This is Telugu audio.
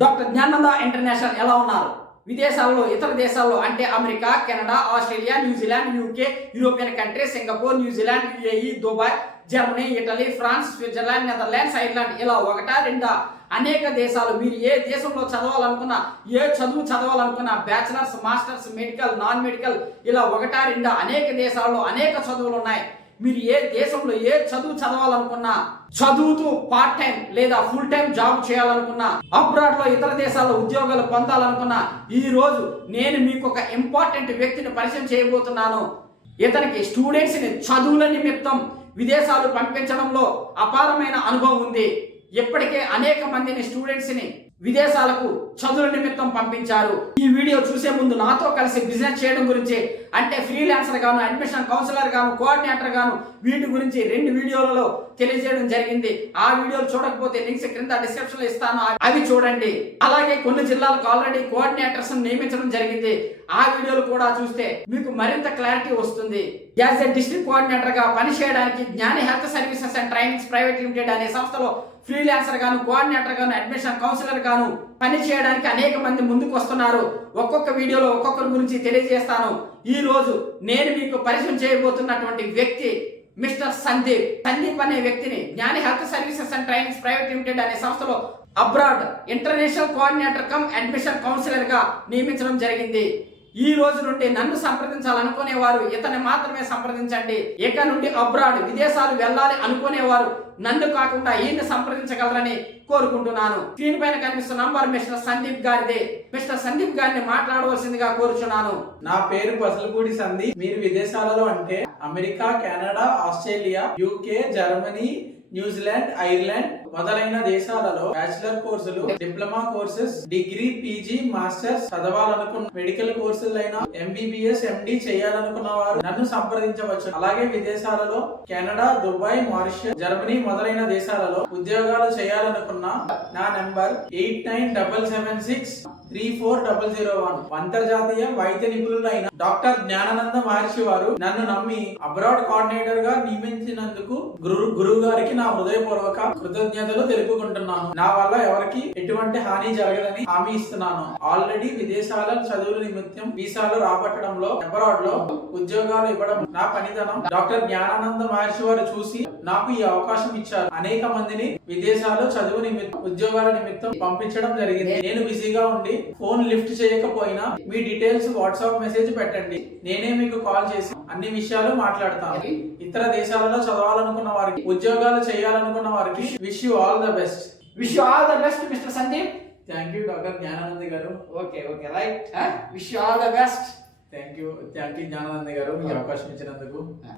డాక్టర్ జ్ఞానంద ఇంటర్నేషనల్ ఎలా ఉన్నారు? విదేశాల్లో ఇతర దేశాల్లో అంటే America, Canada, Australia, New Zealand, UK, European country, Singapore, New Zealand, UAE, Dubai, Germany, Italy, France, Switzerland, Netherlands, Ireland ఇలా ఒకటా రెండా అనేక దేశాలు. మీరు ఏ దేశంలో చదవాలనుకున్నా, ఏ చదువు చదవాలనుకున్నా, bachelors, masters, medical, non medical ఇలా ఒకటా రెండా అనేక దేశాల్లో అనేక చదువులు ఉన్నాయి. మీరు ఏ దేశంలో ఏ చదువు చదవాలనుకున్నా, చదువుతూ పార్ట్ టైం లేదా ఫుల్ టైం జాబ్ చేయాలనుకున్నా, అబ్రాడ్ లో ఇతర దేశాల్లో ఉద్యోగాలు పొందాలనుకున్నా, ఈ రోజు నేను మీకు ఒక ఇంపార్టెంట్ వ్యక్తిని పరిచయం చేయబోతున్నాను. ఇతనికి స్టూడెంట్స్ ని చదువుల నిమిత్తం విదేశాలు పంపించడంలో అపారమైన అనుభవం ఉంది. ఇప్పటికే అనేక మందిని స్టూడెంట్స్ ని విదేశాలకు చదువుల నిమిత్తం పంపించారు. ఈ వీడియో చూసే ముందు నాతో కలిసి బిజినెస్ చేయడం గురించి అంటే ఫ్రీలాన్సర్ గాను, అడ్మిషన్ కౌన్సిలర్ గాను, కోఆర్డినేటర్ గాను వీటి గురించి 2 వీడియోలలో తెలియజేయడం జరిగింది. ఆ వీడియోలు చూడకపోతే లింక్స్ క్రింద డిస్క్రిప్షన్ లో ఇస్తాను, అవి చూడండి. అలాగే కొన్ని జిల్లాలకు ఆల్రెడీ కోఆర్డినేటర్స్ నియమించడం జరిగింది. ఆ వీడియోలు కూడా చూస్తే మీకు మరింత క్లారిటీ వస్తుంది. యాజ్ ఏ డిస్ట్రిక్ట్ కోఆర్డినేటర్ గా పనిచేయడానికి జ్ఞాని health services and trainings private limited అనే సంస్థలో ఫ్రీలాన్సర్ గాను, కోఆర్డినేటర్ గాను, అడ్మిషన్ కౌన్సిలర్ గాను పని చేయడానికి అనేక మంది ముందుకు వస్తున్నారు. ఒక్కొక్క వీడియోలో ఒక్కొక్కరి గురించి తెలియజేస్తాను. ఈ రోజు నేను మీకు పరిచయం చేయబోతున్నటువంటి వ్యక్తి మిస్టర్ సందీప్. సందీప్ అనే వ్యక్తిని Gnani health services and trainings private limited అనే సంస్థలో abroad international coordinator cum admission counsellor గా నియమించడం జరిగింది. ఈ రోజు నుండి నన్ను సంప్రదించాలనుకునేవారు ఇతన్ని మాత్రమే సంప్రదించండి. ఇక నుండి అబ్రాడ్ విదేశాలు వెళ్ళాలి అనుకునేవారు నన్ను కాకుండా ఈయన్ని సంప్రదించగలరని కోరుకుంటున్నాను. స్క్రీన్ పైన కనిపిస్తున్న నంబర్ మిస్టర్ సందీప్ గారిదే. మిస్టర్ సందీప్ గారిని మాట్లాడవలసిందిగా కోరుచున్నాను. నా పేరు పసలపూడి సందీప్. మీరు విదేశాలలో అంటే America, Canada, Australia, UK, Germany, New Zealand, Ireland మొదలైన దేశాలలో బ్యాచిలర్ కోర్సులు, diploma courses, degree, PG, masters చదవాలనుకున్న మెడికల్ కోర్సులు అయినా ఎంబీబీఎస్, ఎండి చేయాలనుకున్న వారు నన్ను సంప్రదించవచ్చు. అలాగే విదేశాలలో కెనడా, దుబాయ్, మారిషస్, జర్మనీ మొదలైన దేశాలలో ఉద్యోగాలు చేయాలనుకున్న నా నంబర్ 8977634001. అంతర్జాతీయ వైద్య నిపుణులైన డాక్టర్ జ్ఞానానంద మహర్షి వారు నన్ను నమ్మి అబ్రాడ్ కోఆర్డినేటర్ గా నియమించినందుకు గురువు గారికి నా హృదయపూర్వక కృతజ్ఞతలు తెలుపుకుంటున్నాను. నా వల్ల ఎవరికి ఎటువంటి హాని జరగదని హామీ ఇస్తున్నాను. ఆల్రెడీ విదేశాల చదువుల నిమిత్తం వీసాలు రాబట్టడంలో, అబ్రాడ్ లో ఉద్యోగాలు ఇవ్వడం నా పనితనం డాక్టర్ జ్ఞానానంద మహర్షి వారు చూసి నాకు ఈ అవకాశం ఇచ్చారు. అనేక మందిని విదేశాల్లో చదువు నిమిత్తం, ఉద్యోగాల నిమిత్తం పంపించడం జరిగింది. నేను బిజీగా ఉండి ఫోన్ లిఫ్ట్ చేయకపోయినా మీ డీటెయిల్స్ వాట్సాప్ మెసేజ్ పెట్టండి. నేనే మీకు కాల్ చేసి అన్ని విషయాలు మాట్లాడతాను. ఇతర దేశాలలో చదవాలనుకున్న వారికి, ఉద్యోగాలు చేయాలనుకున్న వారికి wish you all the best. Wish you all the best mister Sandeep. Thank you doctor Gnanananda గారు. Okay right. Wish you all the best. Thank you Gnanananda గారు, మీ అవకాశం ఇచ్చినందుకు.